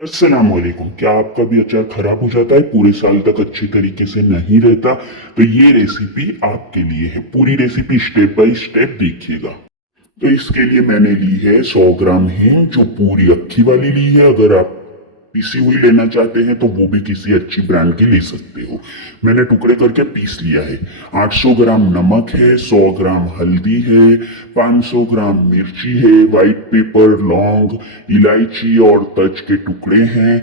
अस्सलाम वालेकुम। क्या आपका भी अचार खराब हो जाता है, पूरे साल तक अच्छी तरीके से नहीं रहता? तो ये रेसिपी आपके लिए है। पूरी रेसिपी स्टेप बाय स्टेप देखिएगा। तो इसके लिए मैंने ली है 100 ग्राम हींग, जो पूरी अक्खी वाली ली है। अगर आप पीसी हुई लेना चाहते हैं तो वो भी किसी अच्छी ब्रांड की ले सकते हो। मैंने टुकड़े करके पीस लिया है। 800 ग्राम नमक है, 100 ग्राम हल्दी है, 500 ग्राम मिर्ची है, व्हाइट पेपर, लौंग, इलायची और तज के टुकड़े हैं।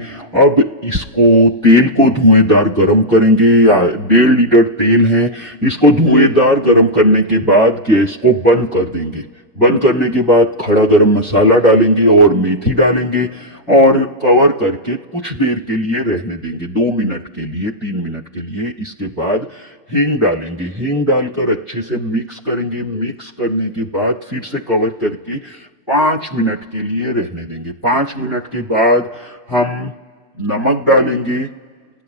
अब इसको तेल को धुएंदार गरम करेंगे, या 1.5 लीटर तेल है। इसको धुएंदार गरम करने के बाद गैस को बंद कर देंगे। बंद करने के बाद खड़ा गरम मसाला डालेंगे और मेथी डालेंगे और कवर करके कुछ देर के लिए रहने देंगे, 2 मिनट के लिए, 3 मिनट के लिए। इसके बाद हींग डालेंगे। हींग डालकर अच्छे से मिक्स करेंगे। मिक्स करने के बाद फिर से कवर करके 5 मिनट के लिए रहने देंगे। 5 मिनट के बाद हम नमक डालेंगे।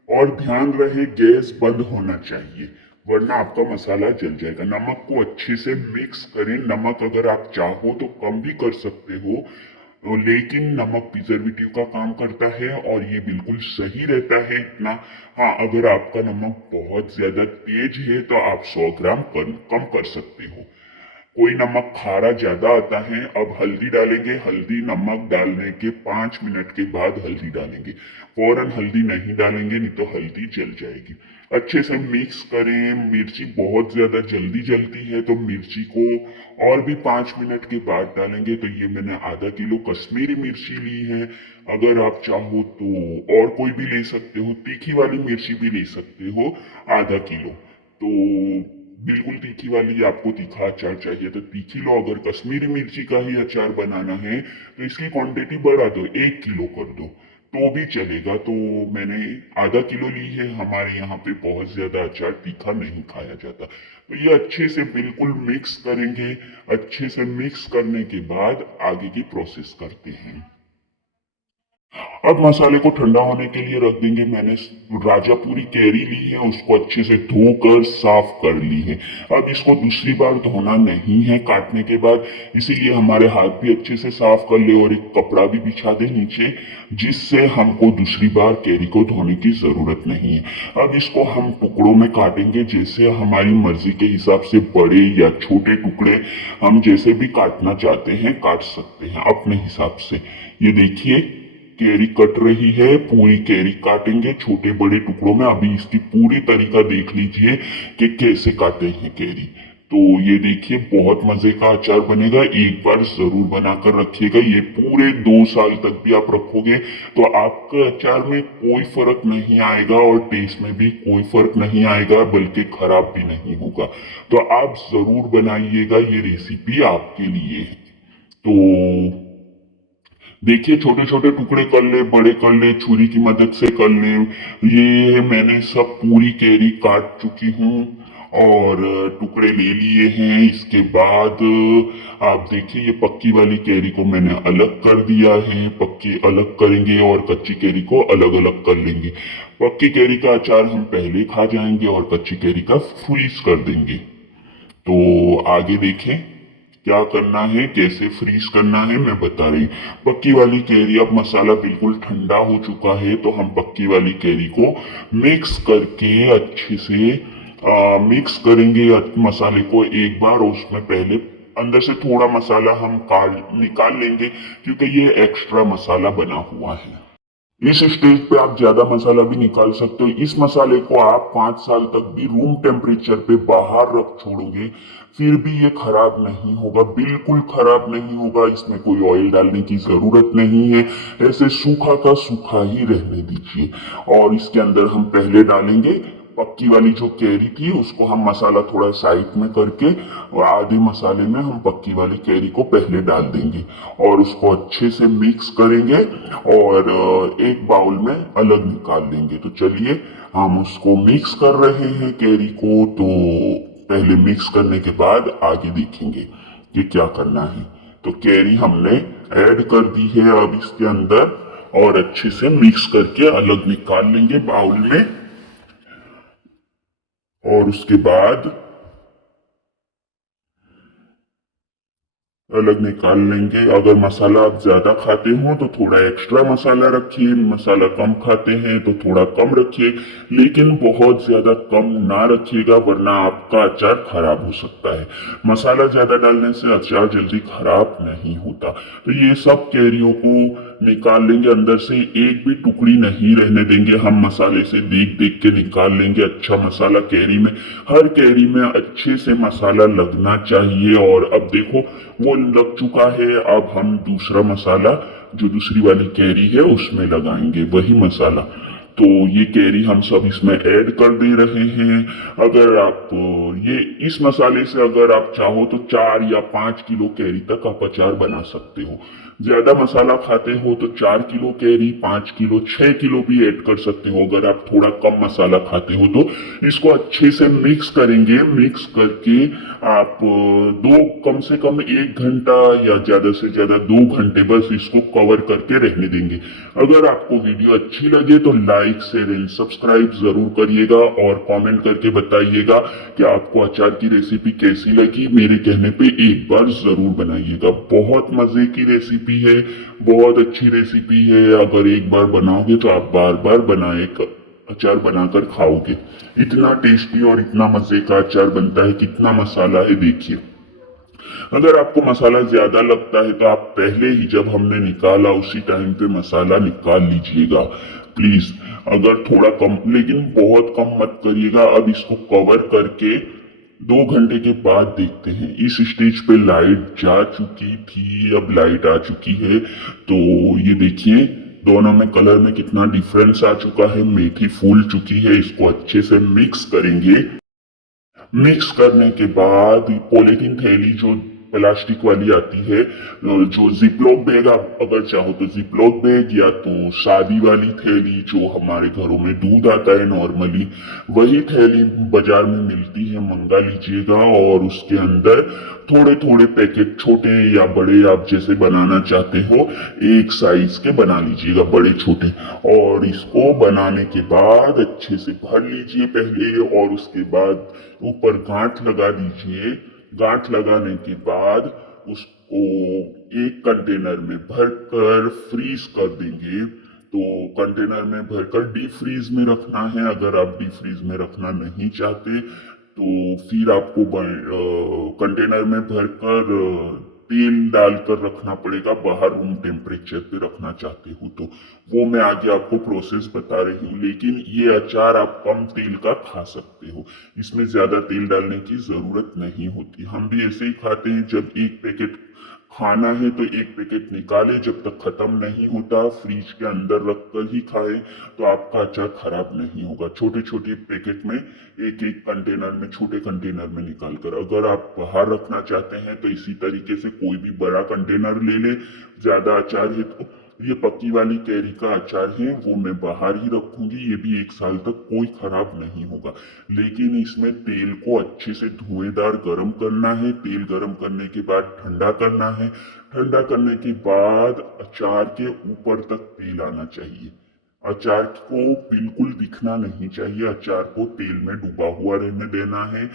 और ध्यान रहे गैस बंद होना चाहिए, वरना आपका मसाला जल जाएगा। नमक को अच्छे से मिक्स करें। नमक अगर आप चाहो तो कम भी कर सकते हो, लेकिन नमक प्रिजर्वेटिव का काम करता है और ये बिल्कुल सही रहता है इतना। हाँ, अगर आपका नमक बहुत ज्यादा तेज है तो आप 100 ग्राम कम कर सकते हो। कोई नमक खारा ज्यादा आता है। अब हल्दी डालेंगे। हल्दी नमक डालने के 5 मिनट के बाद हल्दी डालेंगे। फौरन हल्दी नहीं डालेंगे, नहीं तो हल्दी जल जाएगी। अच्छे से मिक्स करें। मिर्ची बहुत ज्यादा जल्दी जलती है तो मिर्ची को और भी 5 मिनट के बाद डालेंगे। तो ये मैंने आधा किलो कश्मीरी मिर्ची ली है। अगर आप चाहो तो और कोई भी ले सकते हो, तीखी वाली मिर्ची भी ले सकते हो, आधा किलो। तो बिल्कुल तीखी वाली, आपको तीखा अचार चाहिए तो तीखी लो। अगर कश्मीरी मिर्ची का ही अचार बनाना है तो इसकी क्वांटिटी बढ़ा दो, 1 किलो कर दो तो भी चलेगा। तो मैंने आधा किलो ली है। हमारे यहाँ पे बहुत ज्यादा अचार तीखा नहीं खाया जाता। तो ये अच्छे से बिल्कुल मिक्स करेंगे। अच्छे से मिक्स करने के बाद आगे की प्रोसेस करते हैं। अब मसाले को ठंडा होने के लिए रख देंगे। मैंने राजापुरी कैरी ली है, उसको अच्छे से धोकर साफ कर ली है। अब इसको दूसरी बार धोना नहीं है काटने के बाद, इसीलिए हमारे हाथ भी अच्छे से साफ कर ले और एक कपड़ा भी बिछा दे नीचे, जिससे हमको दूसरी बार कैरी को धोने की जरूरत नहीं है। अब इसको हम टुकड़ों में काटेंगे, जैसे हमारी मर्जी के हिसाब से, बड़े या छोटे टुकड़े हम जैसे भी काटना चाहते हैं काट सकते हैं अपने हिसाब से। ये देखिए, कैरी कट रही है। पूरी कैरी काटेंगे छोटे बड़े टुकड़ों में। अभी इसकी पूरी तरीका देख लीजिए कि कैसे काटे हैं कैरी। तो ये देखिए, बहुत मजे का अचार बनेगा। एक बार जरूर बनाकर रखिएगा। ये पूरे 2 साल तक भी आप रखोगे तो आपके अचार में कोई फर्क नहीं आएगा और टेस्ट में भी कोई फर्क नहीं आएगा, बल्कि खराब भी नहीं होगा। तो आप जरूर बनाइएगा, ये रेसिपी आपके लिए है। तो देखिए, छोटे छोटे टुकड़े कर ले, बड़े कर ले, छुरी की मदद से कर ले। ये मैंने सब पूरी कैरी काट चुकी हूँ और टुकड़े ले लिए हैं। इसके बाद आप देखिए, ये पक्की वाली कैरी को मैंने अलग कर दिया है। पक्की अलग करेंगे और कच्ची कैरी को अलग अलग कर लेंगे। पक्की कैरी का अचार हम पहले खा जाएंगे और कच्ची कैरी का फ्रीज कर देंगे। तो आगे देखें क्या करना है, कैसे फ्रीज करना है, मैं बता रही हूँ। पक्की वाली कैरी, अब मसाला बिल्कुल ठंडा हो चुका है तो हम पक्की वाली कैरी को मिक्स करके अच्छे से मिक्स करेंगे मसाले को एक बार। उसमें पहले अंदर से थोड़ा मसाला हम निकाल लेंगे, क्योंकि ये एक्स्ट्रा मसाला बना हुआ है। इस स्टेज पे आप ज्यादा मसाला भी निकाल सकते हो। इस मसाले को आप 5 साल तक भी रूम टेम्परेचर पे बाहर रख छोड़ोगे, फिर भी ये खराब नहीं होगा, बिल्कुल खराब नहीं होगा। इसमें कोई ऑयल डालने की जरूरत नहीं है। ऐसे सूखा का सूखा ही रहने दीजिए। और इसके अंदर हम पहले डालेंगे पक्की वाली जो कैरी थी, उसको हम मसाला थोड़ा साइड में करके और आधे मसाले में हम पक्की वाली कैरी को पहले डाल देंगे और उसको अच्छे से मिक्स करेंगे और एक बाउल में अलग निकाल लेंगे। तो चलिए, हम उसको मिक्स कर रहे हैं कैरी को। तो पहले मिक्स करने के बाद आगे देखेंगे कि क्या करना है। तो कैरी हमने ऐड कर दी है अब इसके अंदर, और अच्छे से मिक्स करके अलग निकाल लेंगे बाउल में। और उसके बाद अलग निकाल लेंगे। अगर मसाला आप ज्यादा खाते हो तो थोड़ा एक्स्ट्रा मसाला रखिए, मसाला कम खाते हैं तो थोड़ा कम रखिए, लेकिन बहुत ज्यादा कम ना रखिएगा वरना आपका अचार खराब हो सकता है। मसाला ज्यादा डालने से अचार जल्दी खराब नहीं होता। तो ये सब कैरियों को निकाल लेंगे, अंदर से एक भी टुकड़ी नहीं रहने देंगे। हम मसाले से देख देख के निकाल लेंगे अच्छा मसाला कैरी में। हर कैरी में अच्छे से मसाला लगना चाहिए। और अब देखो वो लग चुका है। अब हम दूसरा मसाला जो दूसरी वाली कैरी है उसमें लगाएंगे वही मसाला। तो ये कैरी हम सब इसमें ऐड कर दे रहे हैं। अगर आप ये इस मसाले से अगर आप चाहो तो 4 या 5 किलो कैरी तक आप अचार बना सकते हो। ज्यादा मसाला खाते हो तो 4 किलो कैरी, 5 किलो, 6 किलो भी ऐड कर सकते हो। अगर आप थोड़ा कम मसाला खाते हो तो इसको अच्छे से मिक्स करेंगे। मिक्स करके आप दो कम से कम 1 घंटा या ज्यादा से ज्यादा 2 घंटे बस इसको कवर करके रहने देंगे। अगर आपको वीडियो अच्छी लगे तो लाइक शेयर एंड सब्सक्राइब जरूर करिएगा और कमेंट करके बताइएगा कि आपको अचार की रेसिपी कैसी लगी। मेरे कहने पे एक बार जरूर बनाइएगा। बहुत मजे की रेसिपी है, बहुत अच्छी रेसिपी है। अगर एक बार बनाओगे तो आप बार बार बनाए अचार बनाकर खाओगे। इतना टेस्टी और इतना मजे का अचार बनता है। कितना मसाला है देखिए। अगर आपको मसाला ज्यादा लगता है तो आप पहले ही जब हमने निकाला उसी टाइम पे मसाला निकाल लीजिएगा प्लीज। अगर थोड़ा कम, लेकिन बहुत कम मत करिएगा। अब इसको कवर करके 2 घंटे के बाद देखते हैं। इस स्टेज पे लाइट जा चुकी थी, अब लाइट आ चुकी है। तो ये देखिए दोनों में कलर में कितना डिफरेंस आ चुका है। मेथी फूल चुकी है। इसको अच्छे से मिक्स करेंगे। मिक्स करने के बाद पॉलीथीन थैली जो प्लास्टिक वाली आती है, जो जिपलॉक बैग, आप अगर चाहो तो जिपलॉक बैग या तो शादी वाली थैली जो हमारे घरों में दूध आता है नॉर्मली, वही थैली बाजार में मिलती है, मंगा लीजिएगा। और उसके अंदर थोड़े थोड़े पैकेट, छोटे या बड़े आप जैसे बनाना चाहते हो, एक साइज के बना लीजिएगा, बड़े छोटे। और इसको बनाने के बाद अच्छे से भर लीजिए पहले, और उसके बाद ऊपर गांठ लगा दीजिए। गांठ लगाने के बाद उसको एक कंटेनर में भरकर फ्रीज कर देंगे। तो कंटेनर में भरकर डीप फ्रीज में रखना है। अगर आप डीप फ्रीज में रखना नहीं चाहते तो फिर आपको कंटेनर में भरकर तेल डालकर रखना पड़ेगा। बाहर रूम टेम्परेचर पे रखना चाहते हो तो वो मैं आगे आपको प्रोसेस बता रही हूँ। लेकिन ये अचार आप कम तेल का खा सकते हो, इसमें ज्यादा तेल डालने की जरूरत नहीं होती। हम भी ऐसे ही खाते हैं। जब एक पैकेट खाना है तो एक पैकेट निकाले, जब तक खत्म नहीं होता फ्रिज के अंदर रखकर ही खाए तो आपका अचार खराब नहीं होगा। छोटे छोटे पैकेट में, एक एक कंटेनर में, छोटे कंटेनर में निकाल कर। अगर आप बाहर रखना चाहते हैं तो इसी तरीके से कोई भी बड़ा कंटेनर ले ले। ज्यादा अचार है तो ये पक्की वाली कैरी का अचार है वो मैं बाहर ही रखूंगी। ये भी 1 साल तक कोई खराब नहीं होगा। लेकिन इसमें तेल को अच्छे से धुएंदार गर्म करना है। तेल गर्म करने के बाद ठंडा करना है। ठंडा करने के बाद अचार के ऊपर तक तेल आना चाहिए। अचार को बिल्कुल दिखना नहीं चाहिए। अचार को तेल में डूबा हुआ रहने देना है,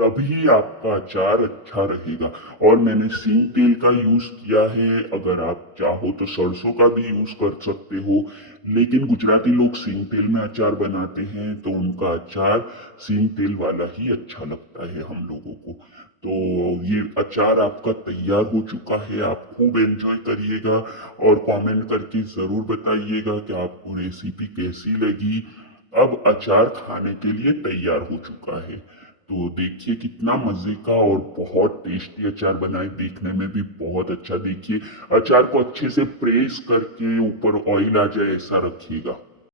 तभी आपका अचार अच्छा रहेगा। और मैंने सींग तेल का यूज किया है। अगर आप चाहो तो सरसों का भी यूज कर सकते हो। लेकिन गुजराती लोग सींग तेल में अचार बनाते हैं तो उनका अचार सींग तेल वाला ही अच्छा लगता है हम लोगों को। तो ये अचार आपका तैयार हो चुका है। आप खूब एंजॉय करिएगा और कमेंट करके जरूर बताइएगा कि आपको रेसिपी कैसी लगी। अब अचार खाने के लिए तैयार हो चुका है। तो देखिए कितना मजे का और बहुत टेस्टी अचार बनाए, देखने में भी बहुत अच्छा। देखिए अचार को अच्छे से प्रेस करके ऊपर ऑयल आ जाए ऐसा रखिएगा।